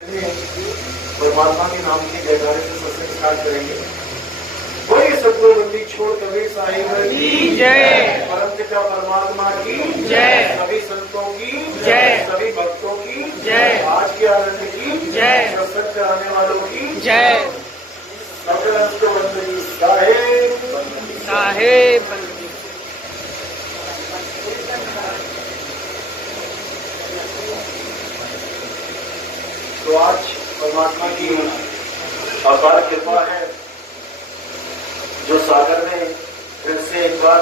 परमात्मा के नाम की जयकारे से सत्संग स्टार्ट करेंगे। कोई सतगुरु बंदी छोड़ कबीर साहिब की जय, परम पिता परमात्मा की जय, सभी संतों की जय, सभी भक्तों की जय, आज के आनंद की जय, सत्संग कराने वालों की जय। साहेब तो आज परमात्मा की अपार कृपा है जो सागर में फिर से एक बार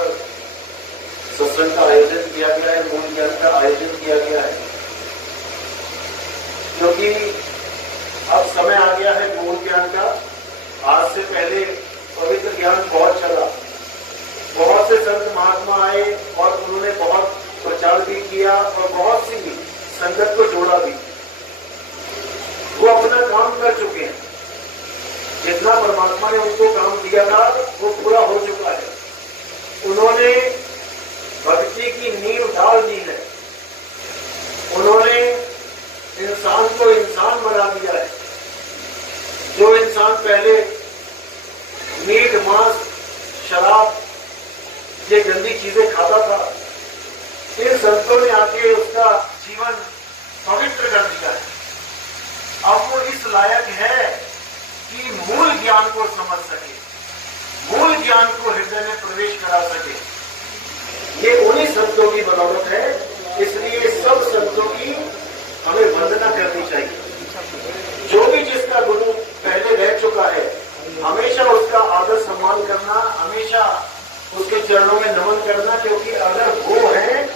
सत्संग का आयोजन किया गया है, मूल ज्ञान का आयोजन किया गया है। क्योंकि अब समय आ गया है मूल ज्ञान का। आज से पहले पवित्र ज्ञान बहुत चला, बहुत से संत महात्मा आए और उन्होंने बहुत प्रचार भी किया और बहुत सी संगत को जोड़ा भी। वो अपना काम कर चुके हैं, जितना परमात्मा ने उनको काम दिया था वो पूरा हो चुका है। उन्होंने भक्ति की नींव डाल दी है, उन्होंने इंसान को इंसान बना दिया है। जो इंसान पहले मीट मांस शराब ये गंदी चीजें खाता था, इन संतों ने आके उसका जीवन पवित्र कर दिया है। अब वो इस लायक है कि मूल ज्ञान को समझ सके, मूल ज्ञान को हृदय में प्रवेश करा सके। ये उन्हीं संतों की बदौलत है, इसलिए सब संतों की हमें वंदना करनी चाहिए। जो भी जिसका गुरु पहले रह चुका है, हमेशा उसका आदर सम्मान करना, हमेशा उसके चरणों में नमन करना, क्योंकि अगर वो है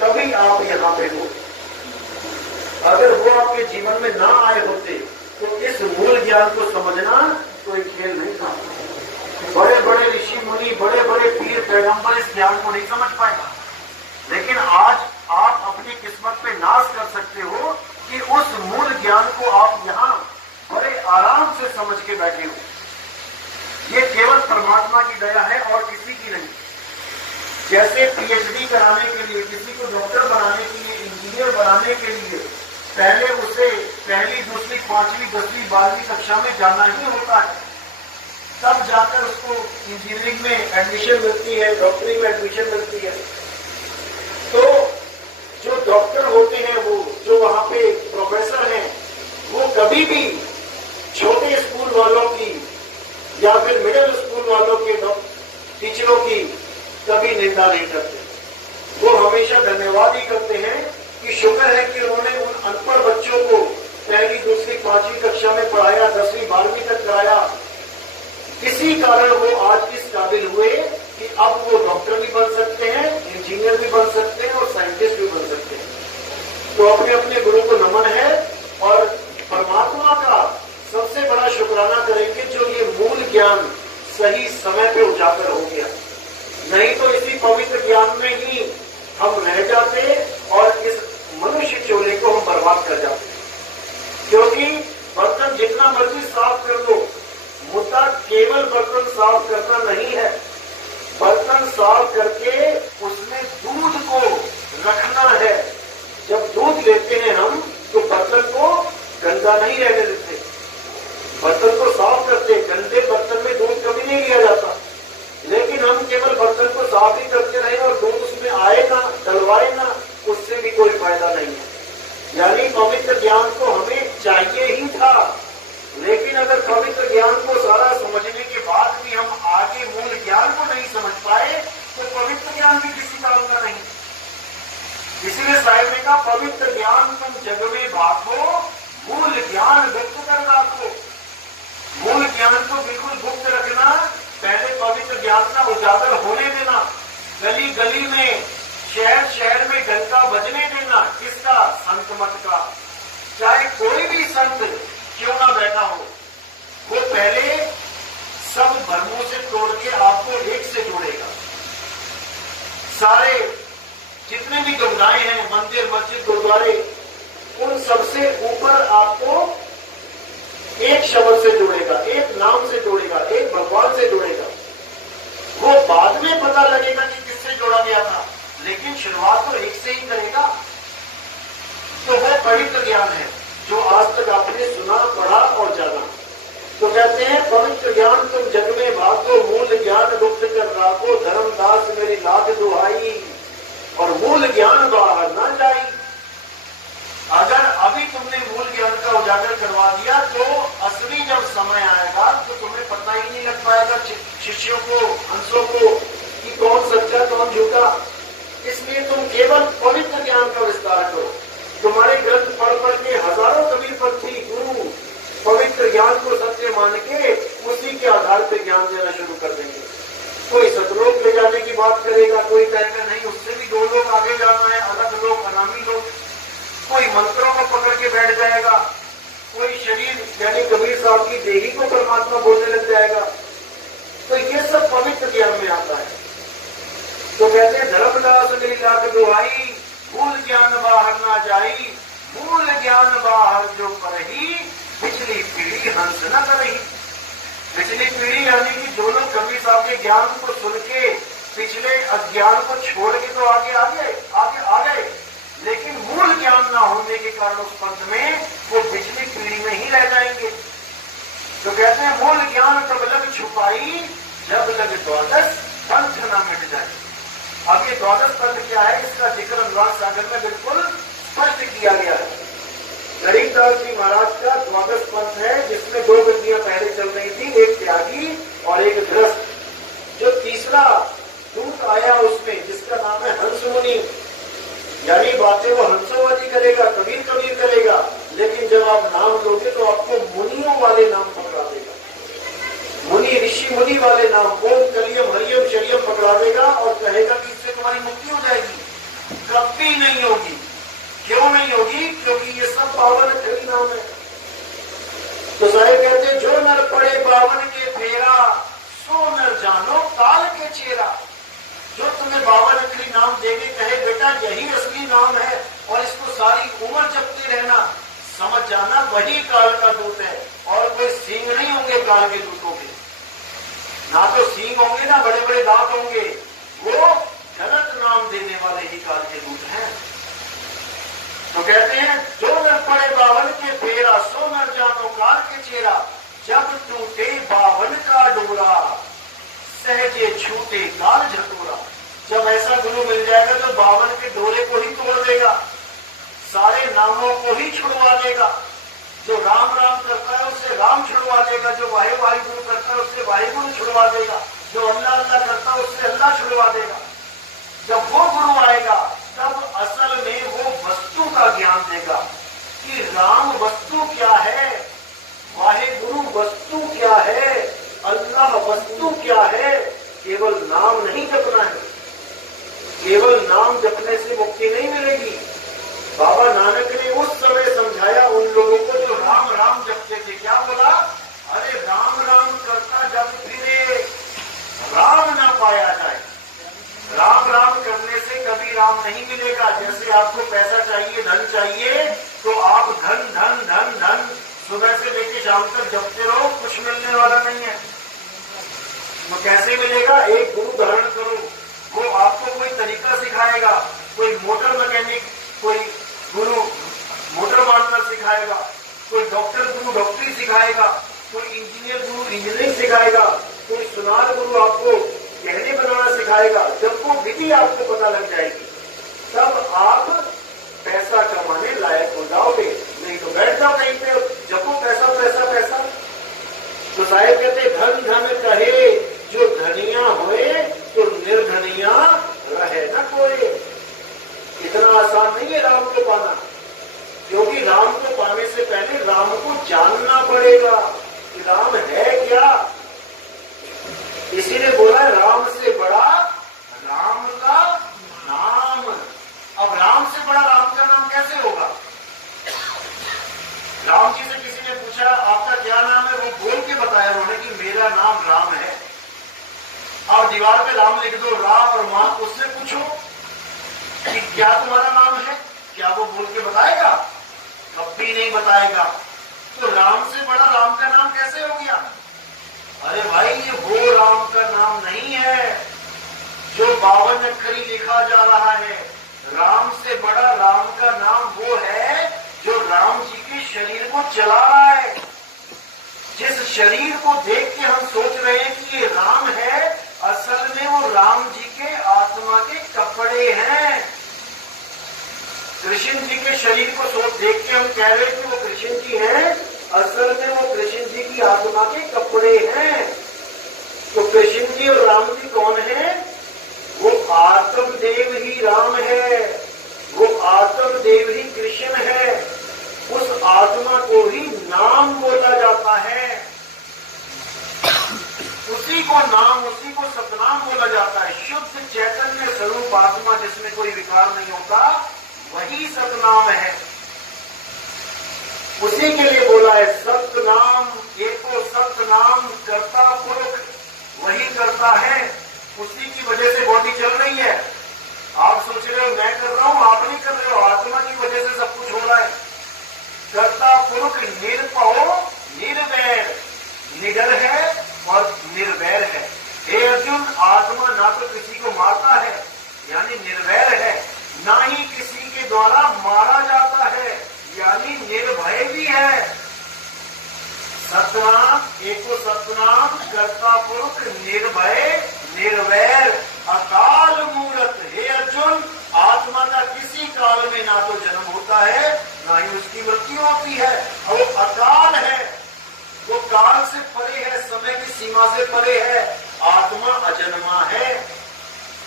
तभी आप यहाँ पे हो। अगर वो आपके जीवन में ना आए होते तो इस मूल ज्ञान को समझना कोई खेल नहीं था। बड़े बड़े ऋषि मुनि, बड़े बड़े पीर पैगंबर इस ज्ञान को नहीं समझ पाए, लेकिन आज आप अपनी किस्मत पे नाज कर सकते हो कि उस मूल ज्ञान को आप यहाँ बड़े आराम से समझ के बैठे हो। ये केवल परमात्मा की दया है और किसी की नहीं। जैसे पीएचडी कराने के लिए, किसी को डॉक्टर बनाने के लिए, इंजीनियर बनाने के लिए पहले उसे पहली, दूसरी, पांचवी, 10वीं, 12वीं कक्षा में जाना ही होता है, तब जाकर उसको इंजीनियरिंग में एडमिशन मिलती है, डॉक्टरी में एडमिशन मिलती है। तो जो डॉक्टर होते हैं, वो जो वहां पे प्रोफेसर हैं, वो कभी भी छोटे स्कूल वालों की या फिर मिडिल स्कूल वालों के टीचरों की कभी निंदा नहीं करते। वो हमेशा धन्यवाद ही करते हैं कि शुक्र है कि उन्होंने उन अनपढ़ बच्चों को पहली, दूसरी, 5वीं कक्षा में पढ़ाया, 10वीं, 12वीं तक कराया। इसी कारण वो आज इस काबिल हुए कि अब वो डॉक्टर भी बन सकते हैं, इंजीनियर भी बन सकते हैं और साइंटिस्ट भी बन सकते हैं। तो अपने अपने गुरु को नमन है और परमात्मा का सबसे बड़ा शुक्राना करेंगे जो ये मूल ज्ञान सही समय पे उजागर हो गया। नहीं तो इसी पवित्र ज्ञान में ही हम रह जाते और इस मनुष्य चोले को हम बर्बाद कर जाते। क्योंकि बर्तन जितना मर्जी साफ कर लो, मुद्दा केवल बर्तन साफ करना नहीं है। बर्तन साफ करके उसमें दूध को रखना है। जब दूध लेते हैं हम तो बर्तन को गंदा नहीं रहने देते, बर्तन को साफ करते। गंदे बर्तन में दूध कभी नहीं लिया जाता, लेकिन हम केवल बर्तन को साफ ही करते रहे और दूध उसमें आए ना, डलवाए ना, उससे भी कोई फायदा नहीं है। यानी पवित्र ज्ञान को हमें चाहिए ही था, लेकिन अगर पवित्र ज्ञान को सारा समझने के बाद भी हम आगे मूल ज्ञान को नहीं समझ पाए तो पवित्र ज्ञान भी किसी काम का नहीं। इसीलिए साहिब ने कहा, पवित्र ज्ञान तुम जग में बांटो, मूल ज्ञान गुप्त कर राखो। मूल ज्ञान को बिल्कुल गुप्त रखना, पहले पवित्र ज्ञान का उजागर होने देना, गली गली में, शहर शहर में डंका बजने देना। किसका? संत मत का। चाहे कोई भी संत क्यों ना बैठा हो, वो पहले सब धर्मों से तोड़ के आपको एक से जोड़ेगा। सारे जितने भी गंगाएं हैं, मंदिर, मस्जिद, गुरुद्वारे, उन सबसे ऊपर आपको एक शब्द से जोड़ेगा, एक नाम से जोड़ेगा, एक भगवान से जोड़ेगा। वो बाद में पता लगेगा कि किससे जोड़ा गया था, लेकिन शुरुआत तो एक से ही करेगा। तो वो पवित्र ज्ञान है। जो आज तक आपने सुना, पढ़ा और जाना। तो कहते हैं पवित्र ज्ञान तुम जग में भागो, मूल ज्ञान गुप्त कर राखो, धर्मदास मेरी लाख दुहाई, और मूल ज्ञान बाहर ना जाई। अगर अभी तुमने मूल ज्ञान का उजागर करवा दिया तो असली जब समय आएगा तो तुम्हें पता ही नहीं लग पाएगा शिष्यों को, हंसों को, कि कौन सच्चा कौन झूठा। इसलिए तुम केवल पवित्र ज्ञान का विस्तार करो। तुम्हारे ग्रंथ पढ़ पढ़ के हजारों कबीर पर्थी गुरु पवित्र ज्ञान को सत्य मान के उसी के आधार पर ज्ञान देना शुरू कर देंगे। कोई सतलोक ले जाने की बात करेगा, कोई कहेगा नहीं उससे भी 2 लोग आगे जाना है, अलग लोग, अनामी लोग। कोई मंत्रों को पकड़ के बैठ जाएगा, कोई शरीर यानी कबीर साहब की देही को परमात्मा बोलने लग जाएगा। तो ये सब पवित्र ज्ञान में आता है। तो कहते हैं धर्मदास मेरी लाख दुहाई, मूल ज्ञान बाहर ना जाई, मूल ज्ञान बाहर जो करही, पिछली पीढ़ी हंस न करही। पिछली पीढ़ी यानी कि जो लोग कबीर साहब के ज्ञान को सुन के पिछले अज्ञान को छोड़ के तो आगे आ गए, लेकिन मूल ज्ञान न होने के कारण उस पंथ में वो पिछली पीढ़ी में ही रह जाएंगे। तो कहते हैं मूल ज्ञान तब लग छुपाई, जब लग द्वादश पंथ न मिट जाए। अब ये द्वादश पंथ क्या है, इसका जिक्र अनुराग सागर में बिल्कुल स्पष्ट किया गया है। गरीबदास जी महाराज का द्वादश पंथ है, जिसमें 2 गतियां पहले चल रही थी, एक त्यागी और एक गृहस्थ। जो तीसरा दूत आया उसमें, जिसका नाम है हंस मुनि, यानी बातें वो हंसों वाली करेगा, कबीर कबीर करेगा, लेकिन जब आप नाम लोगे तो आपको मुनियों वाले नाम पकड़ा देगा। मुनि, ऋषि मुनि वाले नाम, ओम कलियम हरियम शरियम पकड़ा देगा और कहेगा कि इससे तुम्हारी मुक्ति हो जाएगी। कभी नहीं होगी। क्यों नहीं होगी? क्योंकि ये सब पावन अक्षरी नाम है। तो साहेब कहते जो नर पड़े बावन के फेरा, सो नर जानो काल के चेहरा। जो तुम्हें 52 अक्षरी नाम देके कहे बेटा यही असली नाम है और इसको सारी उम्र जपते रहना, समझ जाना वही काल का दूत है। और कोई सींग नहीं होंगे काल के दूतों के, ना तो सींग होंगे ना बड़े बड़े दांत होंगे, वो गलत नाम देने वाले ही काल के दूत हैं। तो कहते हैं जो नर पड़े 52 के फेरा, सो नर जानो काल के चेहरा, जब टूटे 52 का डोरा, सहजे छूटे काल झटोरा। जब ऐसा गुरु मिल जाएगा तो 52 के डोरे को ही तोड़ देगा, सारे नामों को ही छुड़वा देगा। जो राम राम करता है उससे राम छुड़वा देगा, जो वाहे वाहे गुरु करता है उससे वाहे गुरु छुड़वा देगा, जो अल्लाह अल्लाह करता है उससे अल्लाह छुड़वा देगा। जब वो गुरु आएगा तब असल में वो वस्तु का ज्ञान देगा कि राम वस्तु क्या है, वाहे गुरु वस्तु क्या है, अल्लाह वस्तु क्या है। केवल नाम नहीं जपना है, केवल नाम जपने से मुक्ति नहीं मिलेगी। बाबा नानक ने उस समय समझाया उन लोगों को जो राम राम जपते थे। क्या बोला? अरे राम राम करता जब फिरे राम ना पाया जाए। राम राम करने से कभी राम नहीं मिलेगा। जैसे आपको पैसा चाहिए, धन चाहिए, तो आप धन धन धन धन सुबह से लेकर शाम तक जपते रहो, कुछ मिलने वाला नहीं है। तो कैसे मिलेगा? एक गुरु धारण करो, वो आपको कोई तरीका सिखाएगा। कोई मोटर मैकेनिक, कोई गुरु मोटर मारना सिखाएगा, कोई डॉक्टर गुरु डॉक्टरी सिखाएगा, कोई इंजीनियर गुरु इंजीनियरिंग सिखाएगा, कोई सुनार गुरु आपको गहने बनाना सिखाएगा। जब वो विधि आपको पता लग जाएगी तब आप पैसा कमाने लायक हो जाओगे। नहीं तो बैठ जाओ कहीं पे, जपो पैसा पैसा पैसा। तो साहेब कहते धन धन कहे जो धनिया होए, तो निर्धनिया रहे न कोई। इतना आसान नहीं है राम को पाना, क्योंकि राम को पाने से पहले राम को जानना पड़ेगा कि राम है क्या। इसी ने बोला राम से बड़ा राम का नाम। अब राम से बड़ा राम का नाम कैसे होगा? राम जी से किसी ने पूछा आपका क्या नाम है, वो बोल के बताया उन्होंने कि मेरा नाम राम है। और दीवार पे राम लिख दो, राम और मां, उससे पूछो कि क्या तुम्हारा नाम है, क्या वो बोल के बताएगा? कभी नहीं बताएगा। तो राम से बड़ा राम का नाम कैसे हो गया? अरे भाई ये वो राम का नाम नहीं है जो 52 अक्षरी लिखा जा रहा है। राम से बड़ा राम का नाम वो है जो राम जी के शरीर को चला रहा है। जिस शरीर को देख के हम सोच रहे हैं कि ये राम है, असल में वो राम जी के आत्मा के कपड़े हैं। कृष्ण जी के शरीर को सोच देख के हम कह रहे हैं कि वो कृष्ण जी हैं, असल में वो कृष्ण जी की आत्मा के कपड़े हैं। तो कृष्ण जी और राम जी कौन है? वो आत्मदेव ही राम है, वो आत्मदेव ही कृष्ण है। उस आत्मा को ही नाम बोला जाता है, उसी को नाम, उसी को सतनाम बोला जाता है। शुद्ध चैतन्य स्वरूप आत्मा जिसमें कोई विकार नहीं होता, वही सतनाम है। उसी के लिए बोला है सतनाम, एको सतनाम करता पुरुष वही करता है। उसी की वजह से बॉडी चल रही है। आप सोच रहे हो मैं कर रहा हूं, आप नहीं कर रहे हो, आत्मा की वजह से सब कुछ हो रहा है। करता पुरुष निरपो निर्वैर, निडर है और निर्वैर है। हे अर्जुन, आत्मा ना तो किसी को मारता है यानी निर्वैर है, ना ही किसी के द्वारा मारा जाता है यानी निर्भय भी है। सतनाम, एको सतनाम करता पुरुष निर्भय निर्वैर अकाल मूरत। हे अर्जुन, आत्मा का किसी काल में ना तो जन्म होता है ना ही उसकी मृत्यु होती है। और वो अकाल है, वो काल से परे है, समय की सीमा से परे है। आत्मा अजन्मा है।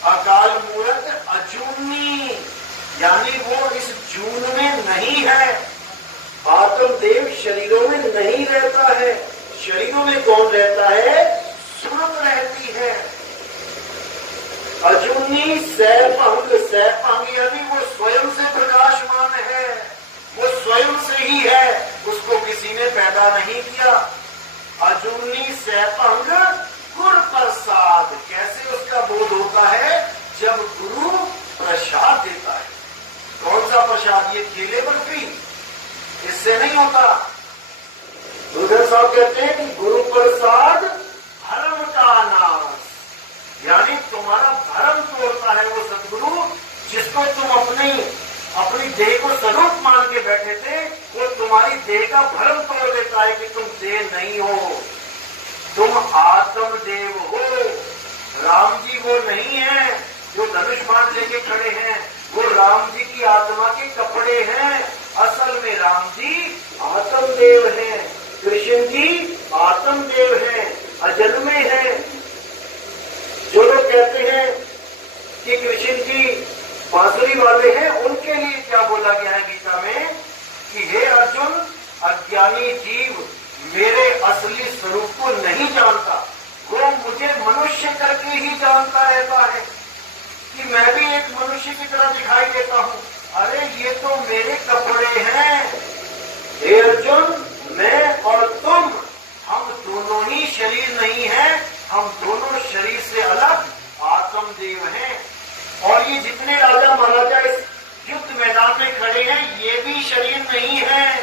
अकाल मूरत अजूनी, यानी वो इस जून में नहीं है। आत्मदेव शरीरों में नहीं रहता है। शरीरों में कौन रहता है? सुरत रहती है। अजूनी सैपंग, सैपंग यानी वो स्वयं से प्रकाशमान है, वो स्वयं से ही है, उसको किसी ने पैदा नहीं किया। अजूनी सैपंग गुर प्रसाद, कैसे उसका बोध होता है? जब गुरु प्रसाद देता है। कौन सा प्रसाद? ये केले बर्फी, इससे नहीं होता। गुरुदेव साहब कहते हैं कि गुरु प्रसाद धर्म का नाश, यानी तुम्हारा धर्म तोड़ता है वो सदगुरु, जिसको तुम अपनी देह को स्वरूप मान के बैठे थे, वो तुम्हारी देह का भ्रम तोड़ देता है कि तुम देह नहीं हो, तुम आत्मदेव हो। राम जी वो नहीं है जो धनुष बाण लेके खड़े हैं, वो राम जी की आत्मा के कपड़े हैं। असल में राम जी आत्मदेव हैं, कृष्ण जी आत्मदेव हैं, अजन्मे हैं। जो लोग कहते हैं कि कृष्ण जी बांसुरी वाले हैं, उनके लिए क्या बोला गया है गीता में कि हे अर्जुन, अज्ञानी जीव मेरे असली स्वरूप को नहीं जानता, वो मुझे मनुष्य करके ही जानता रहता है कि मैं भी एक मनुष्य की तरह दिखाई देता हूँ। अरे ये तो मेरे कपड़े हैं। हे अर्जुन, मैं और तुम, हम दोनों ही शरीर नहीं हैं, हम दोनों शरीर से अलग आत्मदेव हैं। और ये जितने राजा महाराजा इस युद्ध मैदान में खड़े हैं, ये भी शरीर नहीं है,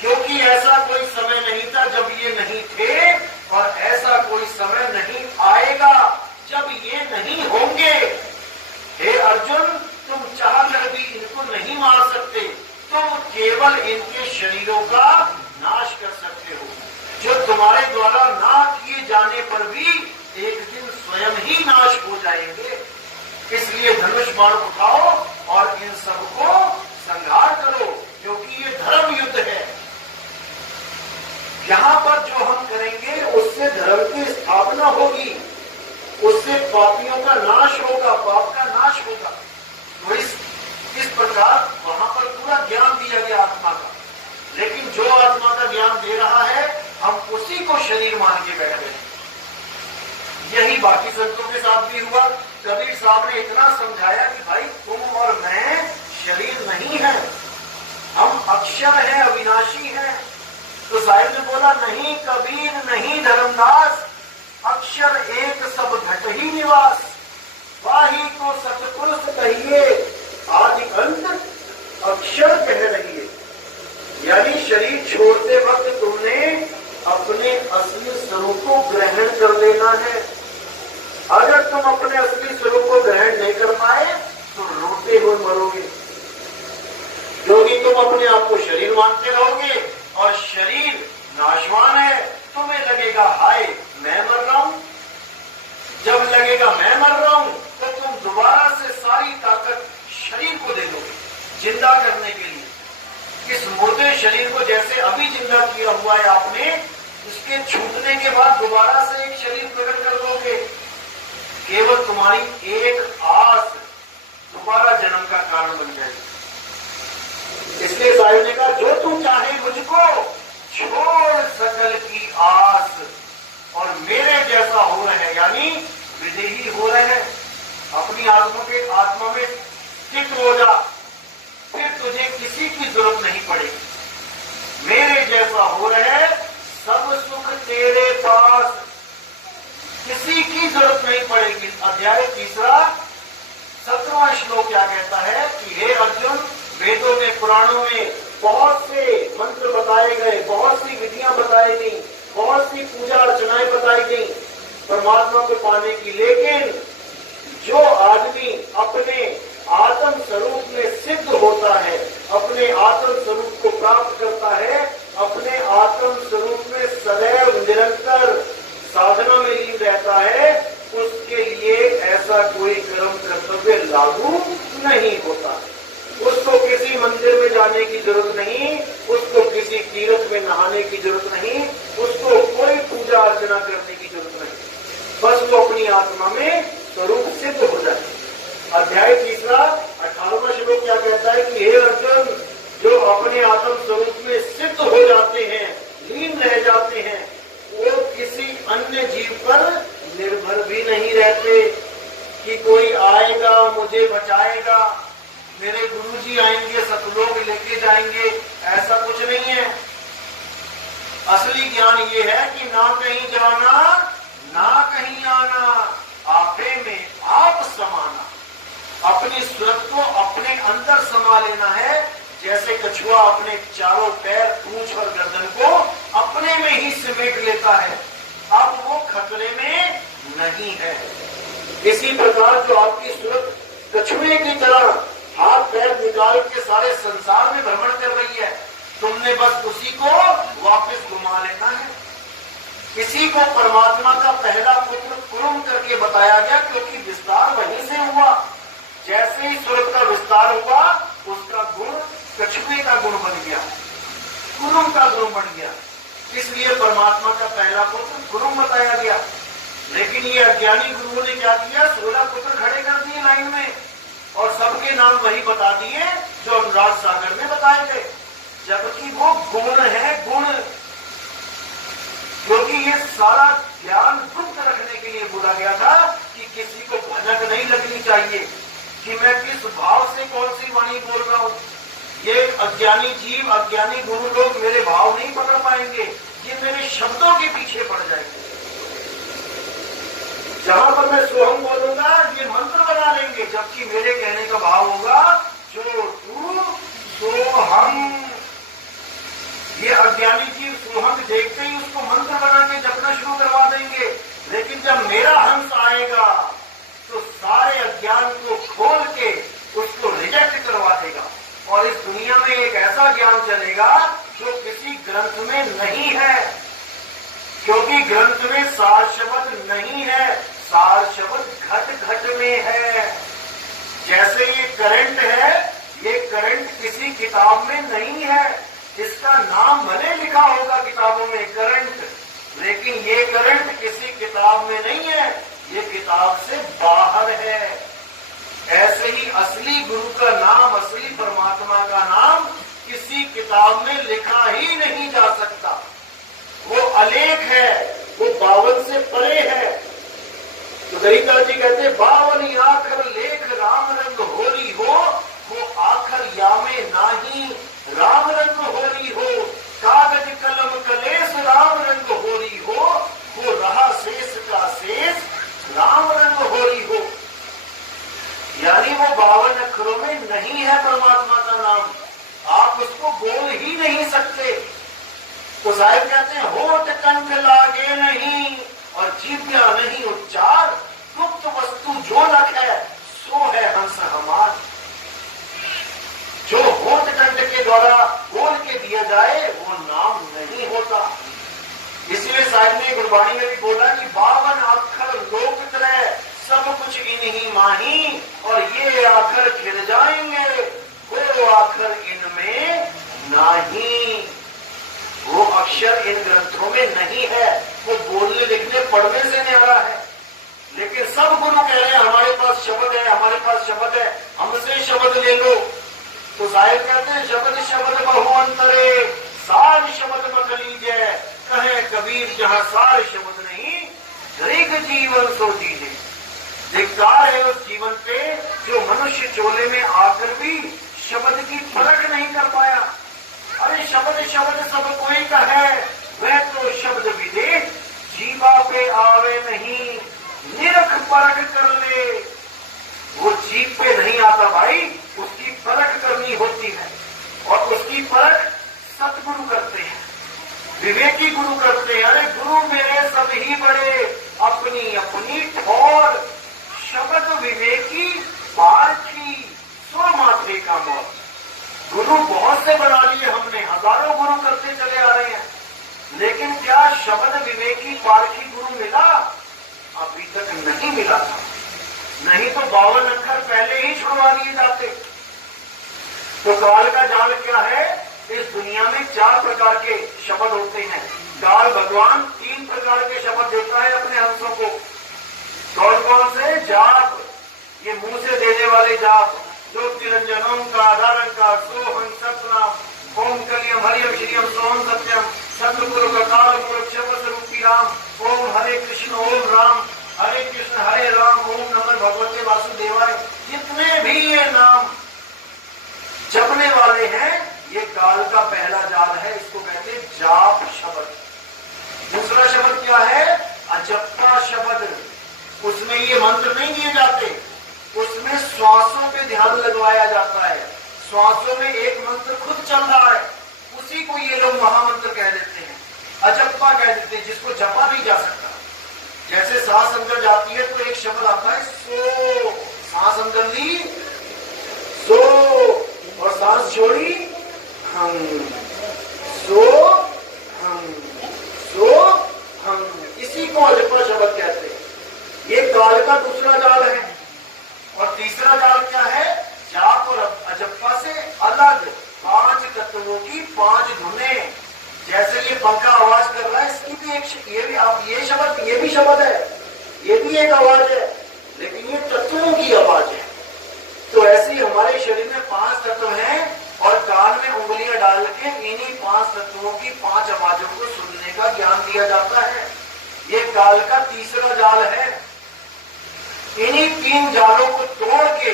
क्योंकि ऐसा कोई समय नहीं था जब ये नहीं थे, और ऐसा कोई समय नहीं आएगा जब ये नहीं होंगे। हे अर्जुन, तुम चाहकर भी इनको नहीं मार सकते, तुम केवल इनके शरीरों का नाश कर सकते हो, जो तुम्हारे द्वारा ना किए जाने पर भी एक दिन स्वयं ही नाश हो जाएंगे। इसलिए धनुष बाण उठाओ और इन सबको संहार करो, क्योंकि ये धर्म युद्ध है। यहां पर जो हम करेंगे उससे धर्म की स्थापना होगी, उससे पापियों का नाश होगा, पाप का नाश होगा। तो इस प्रकार वहां पर पूरा ज्ञान दिया गया आत्मा का, लेकिन जो आत्मा का ज्ञान दे रहा है हम उसी को शरीर मान के बैठे हैं। यही बाकी संतों के साथ भी हुआ। कबीर साहब ने इतना समझाया कि भाई तुम और मैं शरीर नहीं है, हम अक्षर हैं, अविनाशी हैं। तो साहिब ने बोला नहीं कबीर नहीं धर्मदास, अक्षर एक सब घट ही निवास, वाही को सतपुरुष कहिए, आदि अंत अक्षर कह रहिए। यानी शरीर छोड़ते वक्त तुमने अपने असली स्वरूप को ग्रहण कर लेना है। अगर तुम अपने असली स्वरूप को ग्रहण नहीं कर पाए तो रोते हुए मरोगे। योगी तो तुम अपने आप को शरीर मानते रहोगे और शरीर नाशवान है, तुम्हें लगेगा हाय मैं मर रहा हूं। जब लगेगा मैं मर रहा हूं तो तुम दोबारा से सारी ताकत शरीर को दे दोगे जिंदा करने के लिए। इस मुर्दे शरीर को जैसे अभी जिंदा किया हुआ है आपने, इसके छूटने के बाद दोबारा से एक शरीर प्रकट कर दोगे। केवल तुम्हारी एक आस दोबारा जन्म का कारण बन जाएगी। इसलिए साहिब ने कहा जो तू चाहे मुझको छोड़ सकल की आस, और मेरे जैसा हो रहे यानी विदेही हो रहे, अपनी आत्मा में स्थित हो जा, फिर तुझे किसी की जरूरत नहीं पड़ेगी। मेरे जैसा हो रहे, सब सुख तेरे पास, किसी की जरूरत नहीं पड़ेगी। अध्याय 3 17वां श्लोक क्या कहता है कि हे अर्जुन, वेदों में पुराणों में बहुत से मंत्र बताए गए, बहुत सी विधियां बताई गई, बहुत सी पूजा अर्चनाएं बताई गई परमात्मा को पाने की, लेकिन जो आदमी अपने आत्म स्वरूप में सिद्ध होता है, अपने आत्म स्वरूप को प्राप्त करता है, अपने आत्म स्वरूप में सदैव निरंतर साधना में लीन रहता है, उसके लिए ऐसा कोई कर्म कर्तव्य लागू नहीं होता। उसको किसी मंदिर में जाने की जरूरत नहीं, उसको किसी तीर्थ में नहाने की जरूरत नहीं, उसको कोई पूजा अर्चना करने की जरूरत नहीं, बस वो अपनी आत्मा में स्वरूप सिद्ध हो जाए। अध्याय 3 18वां श्लोक क्या कहता है कि हे अर्जुन, जो अपने आत्म स्वरूप में सिद्ध हो जाते हैं, लीन रह जाते हैं, वो किसी अन्य जीव पर निर्भर भी नहीं रहते कि कोई आएगा मुझे बचाएगा, मेरे गुरुजी आएंगे सतलोक लेके जाएंगे, ऐसा कुछ नहीं है। असली ज्ञान ये है कि ना कहीं जाना ना कहीं आना, आपे में आप समाना, अपनी सूरत को अपने अंदर समा लेना है। जैसे कछुआ अपने चारों पैर, पूंछ और गर्दन को अपने में ही सिमेट लेता है, अब वो खतरे में नहीं है। इसी प्रकार जो आपकी सूरत कछुए की तरह हाथ पैर निकाल के सारे संसार में भ्रमण कर रही है, तुमने बस उसी को वापस घुमा लेना है। इसी को परमात्मा का पहला पुत्र कुरुम करके बताया गया, क्योंकि विस्तार वहीं से हुआ। जैसे ही सूरत का विस्तार हुआ, उसका गुण कछुए का गुण बन गया, कुरुम का गुण बन गया, इसलिए परमात्मा का पहला पुत्र कुरुम बताया गया। लेकिन ये अज्ञानी गुरुओं ने क्या किया, 16 पुत्र खड़े कर दिए लाइन में और सबके नाम वही बता दिए जो अनुराग सागर में बताए गए, जबकि वो गुण है गुण। क्योंकि ये सारा ज्ञान गुप्त रखने के लिए बोला गया था कि किसी को भनक नहीं लगनी चाहिए कि मैं किस भाव से कौन सी वाणी बोल रहा हूं। ये अज्ञानी जीव, अज्ञानी गुरु लोग मेरे भाव नहीं पकड़ पाएंगे, ये मेरे शब्दों के पीछे पड़ जाएंगे। जहां पर मैं सोहम बोलूंगा ये मंत्र बना लेंगे, जबकि मेरे कहने का भाव होगा जो तू सोहम। ये अज्ञानी जीव सोहम देखते ही उसको मंत्र बना के जपना शुरू करवा देंगे, लेकिन जब मेरा हंस आएगा तो सारे अज्ञान को खोल के उसको रिजेक्ट करवा देगा और इस दुनिया में एक ऐसा ज्ञान चलेगा जो किसी ग्रंथ में नहीं है, क्योंकि ग्रंथ में सार शब्द नहीं है, सार शब्द घट घट में है। जैसे ये करंट है, ये करंट किसी किताब में नहीं है, इसका नाम भले लिखा होगा किताबों में करंट, लेकिन ये करंट किसी किताब में नहीं है, ये किताब से बाहर है। ऐसे ही असली गुरु का नाम, असली परमात्मा का नाम किसी किताब में लिखा ही नहीं जा सकता। वो अलेख है, वो 52 से परे है। तो दरिद्र जी कहते 52 आखर लेख राम रंग होरी हो, वो आखर यामे नाही राम रंग होरी हो, कागज कलम कलेश राम रंग होरी हो, वो रहा शेष का शेष राम रंग होरी हो। यानी वो 52 अक्षरों में नहीं है परमात्मा का नाम, आप उसको बोल ही नहीं सकते। तो साहिब कहते हैं होठ कंठ लागे नहीं और जीव्या नहीं उच्चार, गुप्त वस्तु जो लख है सो है हंस हमार। जो होठ कंठ के के द्वारा बोल के दिया जाए वो नाम नहीं होता। इसलिए साहिब ने गुरबाणी में भी बोला कि 52 अक्षर लोक त्रय सब कुछ इन्हीं माही, और ये आखर खिल जाएंगे वो आखर इनमें नहीं। वो अक्षर इन ग्रंथों में नहीं है, वो बोलने लिखने पढ़ने से न्यारा है। लेकिन सब गुरु कह रहे हैं हमारे पास शब्द है, हमारे पास शब्द है, हमसे शब्द ले लो। तो साहिब कहते हैं शब्द शब्द बहु अंतरे सार शब्द मत लीजिए, कहे कबीर जहां सार शब्द नहीं दीर्घ जीवन सो जीजे। धिक्कार है उस जीवन पे जो मनुष्य चोले में आकर भी शब्द की परख नहीं कर पाया। अरे शब्द शब्द सब कोई का है, वह तो शब्द विदेश जीवा पे आवे नहीं, निरख परख कर ले। वो जीव पे नहीं आता भाई, उसकी परख करनी होती है, और उसकी परख सतगुरु करते हैं, विवेकी गुरु करते हैं। अरे गुरु मेरे सब ही बड़े अपनी अपनी ठोर, शब्द विवेकी पार्थी सो माथे का मौत। गुरु बहुत से बना लिए हमने, हजारों गुरु करते चले आ रहे हैं, लेकिन क्या शब्द विवेकी पारखी गुरु मिला? अभी तक नहीं मिला था। नहीं तो 52 अक्षर पहले ही छुड़वा दिए जाते। तो काल का जाल क्या है? इस दुनिया में 4 प्रकार के शब्द होते हैं। काल भगवान 3 प्रकार के शब्द देता है अपने हंसों को। कौन कौन से? जाप, ये मुंह से देने वाले जाप, ज्योतिरंजन ओंकार आरंकार सोहम सतनाम ओम कलियम हरियम श्रीयम सोहम सत्यम सतगुरु काल पुरुष शब्द रूपी राम। ओम हरे कृष्ण ओम राम हरे कृष्ण हरे राम ओम नमः भगवते वासुदेवाय। जितने भी ये नाम जपने वाले हैं, ये काल का पहला जाल है, इसको कहते हैं जाप शब्द। दूसरा शब्द क्या है? अजप्पा शब्द। उसमें ये मंत्र नहीं दिए जाते, उसमें श्वासों पे ध्यान लगवाया जाता है। श्वासों में एक मंत्र खुद चल रहा है, उसी को ये लोग महामंत्र कह देते हैं, अजप्पा कह देते हैं, जिसको जपा नहीं जा सकता। जैसे सांस अंदर जाती है तो एक शब्द आता है सो, सांस अंदर ली सो, और सांस छोड़ी हम, सो हम, सो हम। इसी को अजप्पा शब्द कहते हैं। ये काल का दूसरा जाल है। और तीसरा जाल क्या है? जाप और अजप्पा से अलग 5 तत्वों की 5 धुनें। जैसे ये पंखा आवाज कर रहा है, इसकी भी एक ये शब्द, ये भी शब्द है, ये भी एक आवाज है, लेकिन ये तत्वों की आवाज है। तो ऐसे ही हमारे शरीर में 5 तत्व हैं, और कान में उंगलियां डाल के इन्हीं 5 तत्वों की 5 आवाजों को सुनने का ज्ञान दिया जाता है। ये काल का तीसरा जाल है। इन्हीं 3 जालों को तोड़ के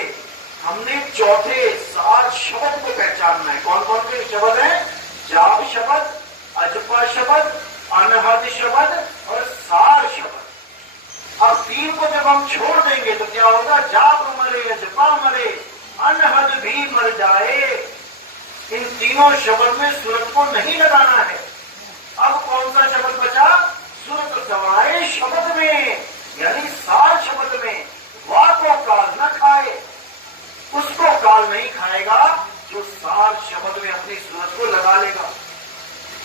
हमने चौथे सार शब्द को पहचानना है। कौन कौन से शब्द हैं? जाप शब्द, अजपा शब्द, अनहद शब्द और सार शब्द। अब 3 को जब हम छोड़ देंगे तो क्या होगा? जाप मरे, अजपा मरे, अनहद भी मर जाए। इन तीनों शब्द में सूरत को नहीं लगाना है। अब कौन सा शब्द बचा? सूरत समाए शब्द में, यानी सार शब्द में। वाह को काल न खाए, उसको काल नहीं खाएगा जो सार शब्द में अपनी सूरत को लगा लेगा।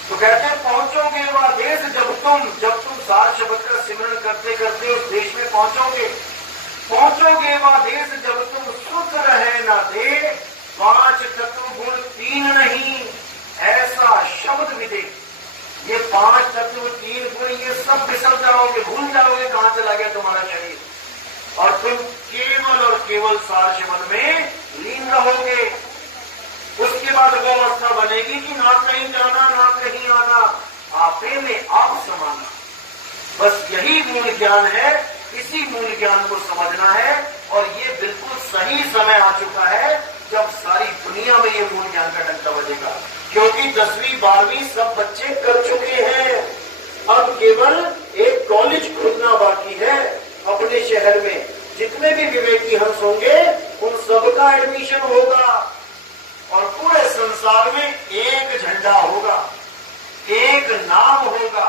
तो कहते हैं पहुंचोगे वह देश जब तुम सार शब्द का सिमरण करते करते उस देश में पहुंचोगे। पहुंचोगे वह देश जब तुम शुद्ध रहे न दे, 5 तत्व गुण 3 नहीं, ऐसा शब्द विदे। ये 5 तत्व 3 गुण ये सब बिसर जाओगे, भूल जाओगे कहां चला गया तुम्हारा शरीर, और तुम केवल और केवल सार शब्द में लीन रहोगे। उसके बाद वो अवस्था बनेगी कि ना कहीं जाना ना कहीं आना, आपे में आप समाना। बस यही मूल ज्ञान है, इसी मूल ज्ञान को समझना है। और ये बिल्कुल सही समय आ चुका है जब सारी दुनिया में ये मूल ज्ञान का डंका बजेगा, क्योंकि 10वीं 12वीं सब बच्चे कर चुके हैं। अब केवल एक कॉलेज खुलना बाकी है अपने शहर में। जितने भी विवेकी हंस होंगे उन सबका एडमिशन होगा, और पूरे संसार में एक झंडा होगा, एक नाम होगा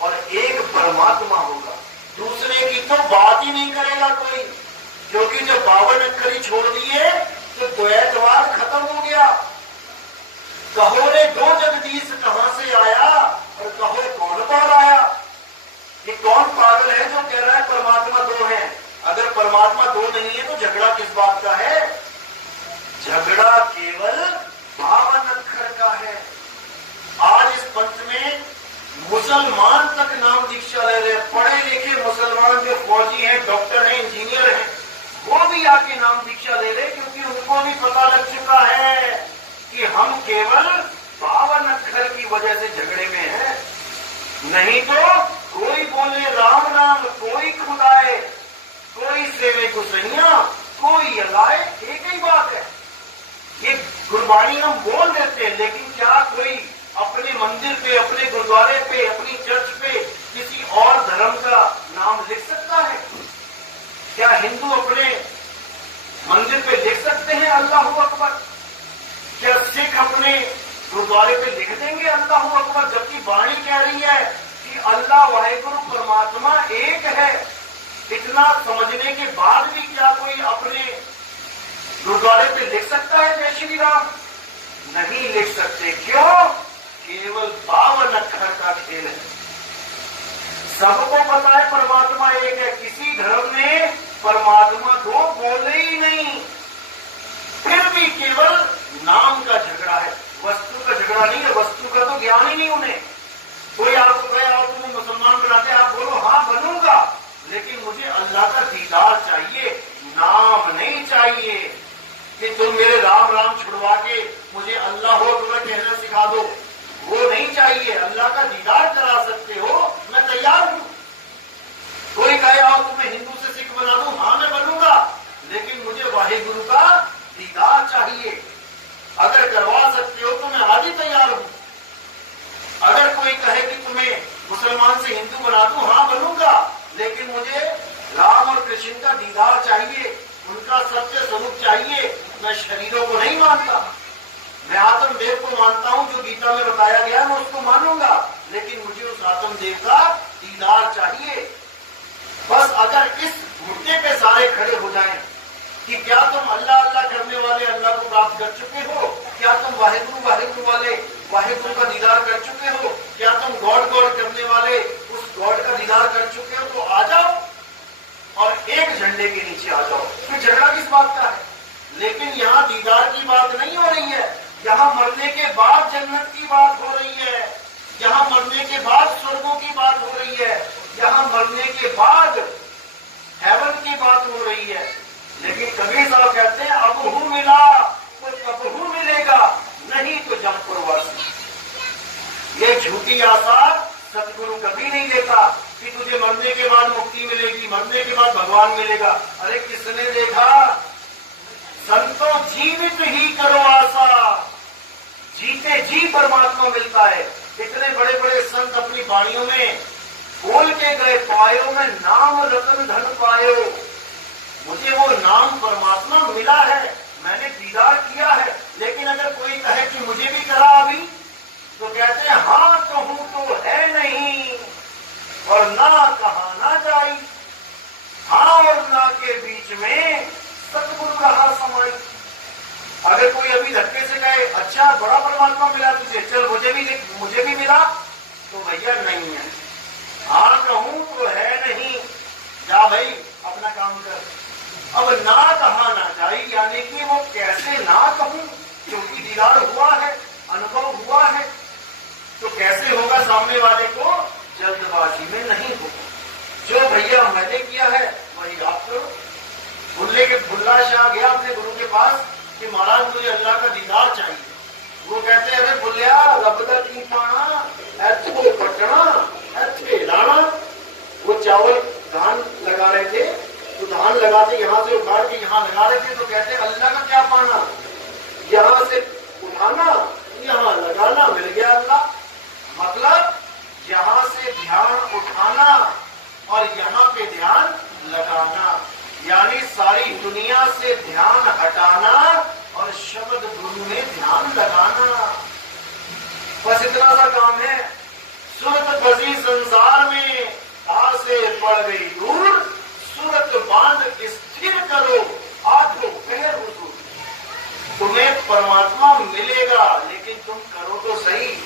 और एक परमात्मा होगा। दूसरे की तो बात ही नहीं करेगा कोई, क्योंकि जब 52 अक्षर छोड़ दिए तो द्वैतवाद खत्म हो गया। कहो रे दो जगदीश कहां से आया और कहो कौन बाहर आया। ये कौन पागल है जो कह रहा है परमात्मा दो है। अगर परमात्मा दो नहीं है तो झगड़ा किस बात का है। झगड़ा केवल 52 अक्षर का है। आज इस पंथ में मुसलमान तक नाम दीक्षा ले रहे, पढ़े लिखे मुसलमान जो फौजी हैं, डॉक्टर हैं, इंजीनियर हैं, वो भी आके नाम दीक्षा ले रहे, क्योंकि उनको भी पता लग चुका है कि हम केवल 52 अक्षर की वजह से झगड़े में हैं। नहीं तो कोई बोले राम नाम, कोई खुदाए, कोई सेवे गुसैया, कोई अलाए, एक ही बात है। ये गुरबाणी हम बोल देते हैं, लेकिन क्या कोई अपने मंदिर पे, अपने गुरुद्वारे पे, अपनी चर्च पे किसी और धर्म का नाम लिख सकता है? क्या हिंदू अपने मंदिर पे लिख सकते हैं अल्लाहू अकबर? क्या सिख अपने गुरुद्वारे पे लिख देंगे अल्लाहू अकबर? जबकि वाणी कह रही है कि अल्लाह वाहिगुरु परमात्मा एक है। इतना समझने के बाद भी क्या कोई अपने गुरुद्वारे पे लिख सकता है जय श्री राम? नहीं लिख सकते। क्यों? केवल 52 अक्षर का खेल है। सबको पता है परमात्मा एक है। किसी धर्म में परमात्मा दो बोले ही नहीं, फिर भी केवल नाम का झगड़ा है, वस्तु का झगड़ा नहीं है। वस्तु का तो ज्ञान ही नहीं उन्हें। कोई आपको कहे और तुम्हें मुसलमान बनाते, आप बोलो हाँ बनूंगा, लेकिन मुझे अल्लाह का दीदार चाहिए, नाम नहीं चाहिए कि तुम मेरे राम राम छुड़वा के मुझे अल्लाह हो तुम्हें कहना सिखा दो। वो नहीं चाहिए। अल्लाह का दीदार करा सकते हो, मैं तैयार हूं। कोई कहे आओ तुम्हें हिंदू से सिख बना दूं, हाँ मैं बनूंगा, लेकिन मुझे वाहिगुरु का दीदार चाहिए। अगर करवा सकते हो तो मैं आज ही तैयार हूं। अगर कोई कहे कि तुम्हें मुसलमान से हिंदू बना दूं, हाँ बनूंगा, लेकिन मुझे राम और कृष्ण का दीदार चाहिए, उनका सत्य स्वरूप चाहिए। मैं शरीरों को नहीं मानता, मैं आत्मदेव को मानता हूं। जो गीता में बताया गया मैं उसको मानूंगा, लेकिन मुझे उस आत्मदेव का दीदार चाहिए। बस अगर इस मुद्दे पे सारे खड़े हो जाएं कि क्या तुम अल्लाह अल्लाह करने वाले अल्लाह को प्राप्त कर चुके हो, क्या तुम वाहिगुरु वाहिगुरु वाले वाहिगुरु का दीदार कर चुके हो, क्या तुम गॉड गॉड करने वाले उस गॉड का दीदार कर चुके हो, तो आ जाओ और एक झंडे के नीचे आ जाओ। फिर झगड़ा किस बात का है? लेकिन यहाँ दीदार की बात नहीं हो रही है। यहाँ मरने के बाद जन्नत की बात हो रही है, यहाँ मरने के बाद स्वर्गों की बात हो रही है, यहाँ मरने के बाद हेवन की बात हो रही है। लेकिन कबीर साहब कहते हैं अब हूं मिला तो कब हूं मिलेगा, नहीं तो जमपुरवासी। ये झूठी आशा सतगुरु कभी नहीं देता कि तुझे मरने के बाद मुक्ति मिलेगी, मरने के बाद भगवान मिलेगा। अरे किसने देखा? संतों जीवित ही करो आशा, जीते जी परमात्मा मिलता है। इतने बड़े बड़े संत अपनी वाणियों में बोल के गए, पायो में नाम रतन धन पायो। मुझे वो नाम परमात्मा मिला है, मैंने दीदार किया है। लेकिन अगर कोई कहे कि मुझे भी करा अभी, तो कहते हैं हाँ कहूं तो है नहीं और ना कहा ना जाई। हाँ और ना के बीच में सतगुरु रहा समाई। अगर कोई अभी धक्के से कहे अच्छा बड़ा परमात्मा मिला तुझे, चल मुझे भी मिला, तो भैया नहीं है। हाँ कहूं तो है नहीं, जा भाई अपना काम कर। अब ना कहा ना जाए, यानी कि वो कैसे ना कहूं, क्योंकि दीदार हुआ है, अनुभव हुआ है, तो कैसे होगा सामने वाले को? जल्दबाजी में नहीं होगा। जो भैया मैंने किया है वही आप करो। भुल्ला शाह गया अपने गुरु के पास कि महाराज मुझे अल्लाह का दीदार चाहिए। वो कहते हैं अरे भुल्लिया रब दा की पाना, ऐथे पटना, ऐथे लाना। वो चावल धान लगा रहे थे, तो धान लगाते यहाँ से उखाड़ के यहाँ लगा रहे थे, तो कहते हैं अल्लाह का क्या पाना, यहाँ से उठाना यहाँ लगाना, मिल गया अल्लाह। मतलब यहाँ से ध्यान उठाना और यहाँ पे ध्यान लगाना, यानी सारी दुनिया से ध्यान हटाना और शब्द गुरु में ध्यान लगाना। बस इतना सा काम है। सूरत फंसी संसार में, आसे पड़ गई दूर, सूरत बांध स्थिर करो, आठों पहर हुजूर। तुम्हें परमात्मा मिलेगा, लेकिन लेकिन तुम करो तो सही।